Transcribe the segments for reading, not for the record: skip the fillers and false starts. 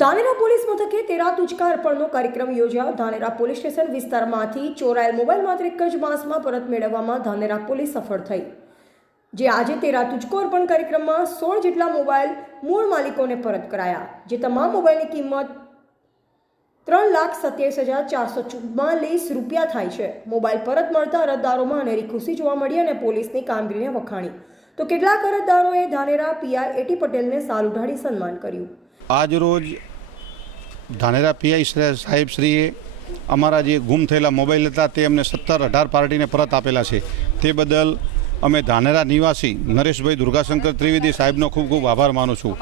Dhanera police મથકે તેરા તુચકા અર્પણનો કાર્યક્રમ યોજાયો। ધાનેરા પોલીસ સ્ટેશન વિસ્તારમાંથી ચોરાયેલ મોબાઈલ માત્ર એક જ માસમાં પરત મેળવવામાં ધાનેરા પોલીસ સફળ થઈ, જે આજે તેરા તુચકો અર્પણ કાર્યક્રમમાં 16 જેટલા મોબાઈલ મૂળ માલિકોને પરત કરાયા, જે તમામ મોબાઈલની કિંમત 3,27,444 રૂપિયા થાય છે। મોબાઈલ પરત મળતા અરજદારોમાં અનેરી ખુશી જોવા મળી અને પોલીસની કામગીરીને વખાણી, તો કેટલાક અરજદારોએ ધાનેરા પીઆઈ એટી પટેલને સાલ ઉઢાડી સન્માન કર્યું। આજ રોજ ધાનેરા પીઆઈ સાહેબશ્રીએ અમારા જે ગુમ થયેલા મોબાઈલ હતા તે અમને 17-18 પાર્ટીને પરત આપેલા છે। તે બદલ અમે ધાનેરા નિવાસી નરેશભાઈ દુર્ગાશંકર ત્રિવેદી સાહેબનો ખૂબ ખૂબ આભાર માનું છું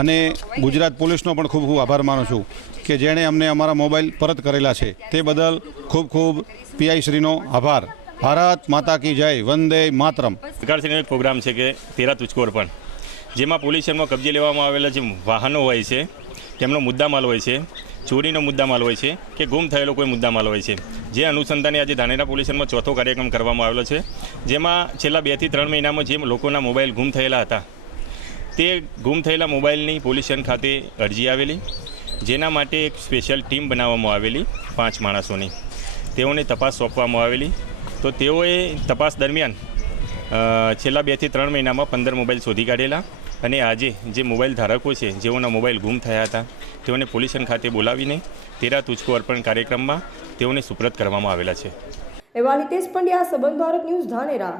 અને ગુજરાત પોલીસનો પણ ખૂબ ખૂબ આભાર માનું છું કે જેણે અમને અમારા મોબાઈલ પરત કરેલા છે। તે બદલ ખૂબ ખૂબ પીઆઈ શ્રીનો આભાર। ભારત માતા કી જય, વંદે માતરમ। સરકારશ્રીનો એક પ્રોગ્રામ છે કે તેરા તુચકો અર્પણ, જેમાં પોલીસ સ્ટેશનમાં કબજે લેવામાં આવેલા જે વાહનો હોય છે તેમનો મુદ્દામાલ હોય છે, ચોરીનો મુદ્દામાલ હોય છે કે ગુમ થયેલો કોઈ મુદ્દામાલ હોય છે, જે અનુસંધાને આજે ધાનેરા પોલીસ સ્ટેશનમાં ચોથો કાર્યક્રમ કરવામાં આવેલો છે, જેમાં છેલ્લા 2 થી 3 મહિનામાં જે લોકોના મોબાઈલ ગુમ થયેલા હતા તે ગુમ થયેલા મોબાઈલની પોલીસ સ્ટેશન ખાતે અરજી આવેલી, જેના માટે એક સ્પેશિયલ ટીમ બનાવવામાં આવેલી 5 માણસોની, તેઓને તપાસ સોંપવામાં આવેલી। તો તેઓએ તપાસ દરમિયાન છેલ્લા 2 થી 3 મહિનામાં 15 મોબાઈલ શોધી કાઢેલા અને આજે જે મોબાઈલ ધારકો છે જેઓના મોબાઈલ ગુમ થયા હતા તેઓને પોલીસ સ્ટેશન ખાતે બોલાવીને તેરા તુચકો અર્પણ કાર્યક્રમમાં તેઓને સુપ્રત કરવામાં આવેલા છે। એવા હિતેશ પંડ્યા, સંબંધ ભારત ન્યૂઝ, ધાનેરા।